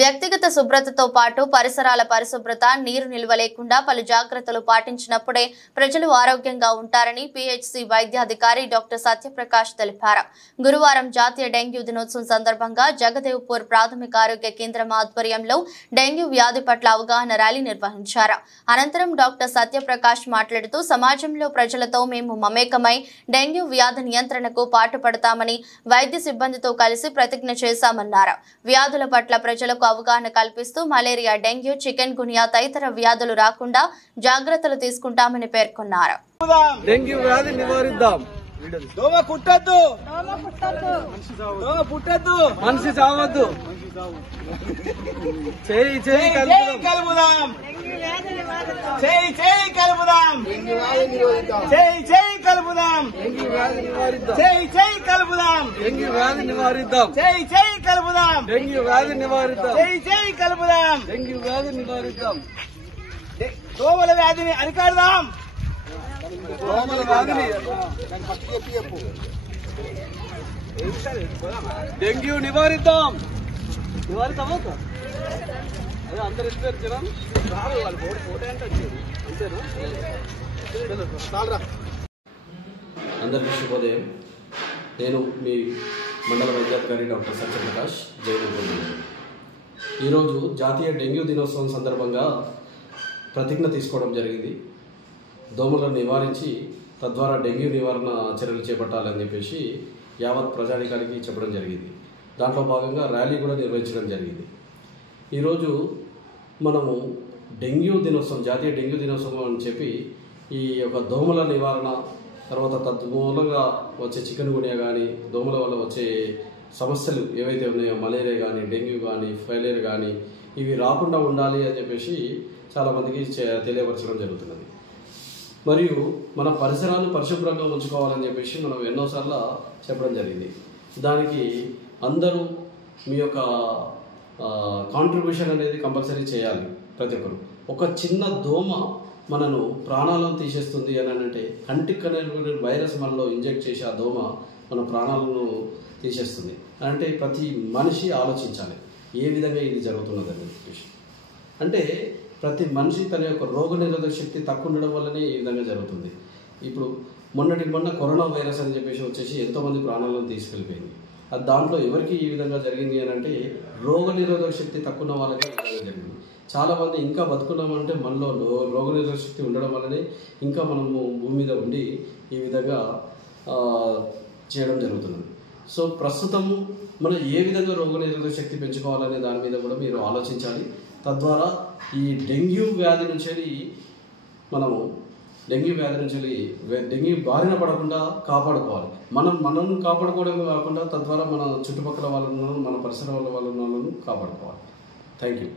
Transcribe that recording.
వ్యక్తిగత శుభ్రతతో పాటు పరిసరాల పరిశుభ్రత, నీరు నిల్వ లేకుండా పలు జాగ్రత్తలు పాటించినప్పుడే ప్రజలు ఆరోగ్యంగా ఉంటారని పీహెచ్సీ వైద్యాధికారి డాక్టర్ సత్యప్రకాష్ తెలిపారు. గురువారం జాతీయ డెంగ్యూ దినోత్సవం సందర్భంగా జగదేవ్పూర్ ప్రాథమిక ఆరోగ్య కేంద్రం ఆధ్వర్యంలో డెంగ్యూ వ్యాధి పట్ల అవగాహన ర్యాలీ నిర్వహించారు. అనంతరం డాక్టర్ సత్యప్రకాష్ మాట్లాడుతూ సమాజంలో ప్రజలతో మేము మమేకమై డెంగ్యూ వ్యాధి నియంత్రణకు పాటుపడతామని వైద్య సిబ్బందితో కలిసి ప్రతిజ్ఞ చేశామన్నారు. వ్యాధుల పట్ల ప్రజలకు అవగాహన కల్పిస్తూ మలేరియా, డెంగ్యూ, చికెన్ గున్యా తదితర వ్యాధులు రాకుండా జాగ్రత్తలు తీసుకుంటామని పేర్కొన్నారు. డెంగ్యూ వ్యాధి నివారిద్దాం. దోమ కుట్టద్దు, దోమ పుట్టద్దు, మనిషి చావద్దు. చేయి చేయి కలుపుదాం, చేయి చేయి కలుపుదాం, చేయి చేయి కలుపుదాం, చేయి చేయి కలుపుదాం, డెంగ్యూ వ్యాధి నివారిద్దాం. చేయి చేయి కలుపుదాం, డెంగ్యూ వ్యాధి నివారిద్దాం. చేయి చేయి కలుపుదాం, డెంగ్యూ వ్యాధి నివారిద్దాం. దోమల వ్యాధిని అరికడదాం. దోమల వ్యాధిని డెంగ్యూ నివారిద్దాం. నివారిద్దామా? అదే అందరు ఎత్తున్నారు. అందరికీ శుభోదయం. నేను మీ మండల వైద్యాధికారి డాక్టర్ సత్యప్రకాష్ జైలు. ఈరోజు జాతీయ డెంగ్యూ దినోత్సవం సందర్భంగా ప్రతిజ్ఞ తీసుకోవడం జరిగింది. దోమలను నివారించి తద్వారా డెంగ్యూ నివారణ చర్యలు చేపట్టాలని చెప్పేసి యావత్ ప్రజానికానికి చెప్పడం జరిగింది. దాంట్లో భాగంగా ర్యాలీ కూడా నిర్వహించడం జరిగింది. ఈరోజు మనము డెంగ్యూ దినోత్సవం, జాతీయ డెంగ్యూ దినోత్సవం అని చెప్పి ఈ యొక్క దోమల నివారణ, తర్వాత తద్మూలంగా వచ్చే చికెన్ గున్యా కానీ, దోమల వల్ల వచ్చే సమస్యలు ఏవైతే ఉన్నాయో, మలేరియా కానీ, డెంగ్యూ కానీ, ఫైలేర్ కానీ, ఇవి రాకుండా ఉండాలి అని చెప్పేసి చాలామందికి తెలియపరచడం జరుగుతున్నది. మరియు మన పరిసరాలు పరిశుభ్రంగా ఉంచుకోవాలని చెప్పేసి మనం ఎన్నోసార్లు చెప్పడం జరిగింది. దానికి అందరూ మీ యొక్క కాంట్రిబ్యూషన్ అనేది కంపల్సరీ చేయాలి. ప్రతి ఒక్కరు ఒక చిన్న దోమ మనను ప్రాణాలను తీసేస్తుంది అని అంటే, కంటికి అనేటువంటి వైరస్ మనలో ఇంజెక్ట్ చేసి ఆ దోమ మన ప్రాణాలను తీసేస్తుంది అంటే ప్రతి మనిషి ఆలోచించాలి ఏ విధంగా ఇది జరుగుతున్నదని చెప్పేసి. అంటే ప్రతి మనిషి తన యొక్క రోగనిరోధక శక్తి తక్కువ ఉండడం వల్లనే ఈ విధంగా జరుగుతుంది. ఇప్పుడు మొన్న కరోనా వైరస్ అని చెప్పేసి వచ్చేసి ఎంతోమంది ప్రాణాలను తీసుకెళ్ళిపోయింది. అది దాంట్లో ఎవరికి ఈ విధంగా జరిగింది అని అంటే రోగనిరోధక శక్తి తక్కువ ఉన్న వాళ్ళకి ఈ విధంగా జరిగింది. చాలామంది ఇంకా బతుకున్నామంటే మనలో రోగనిరోధక శక్తి ఉండడం వల్లనే ఇంకా మనము భూమి మీద ఉండి ఈ విధంగా చేయడం జరుగుతున్నది. సో ప్రస్తుతం మనం ఏ విధంగా రోగనిరోధక శక్తి పెంచుకోవాలనే దాని మీద కూడా మీరు ఆలోచించాలి. తద్వారా ఈ డెంగ్యూ వ్యాధి నుంచి మనము డెంగ్యూ బారిన పడకుండా కాపాడుకోవాలి. మనం కాపాడుకోవడమే కాకుండా తద్వారా మన చుట్టుపక్కల వాళ్ళను, మన పరిసర వాళ్ళను కాపాడుకోవాలి. Thank you.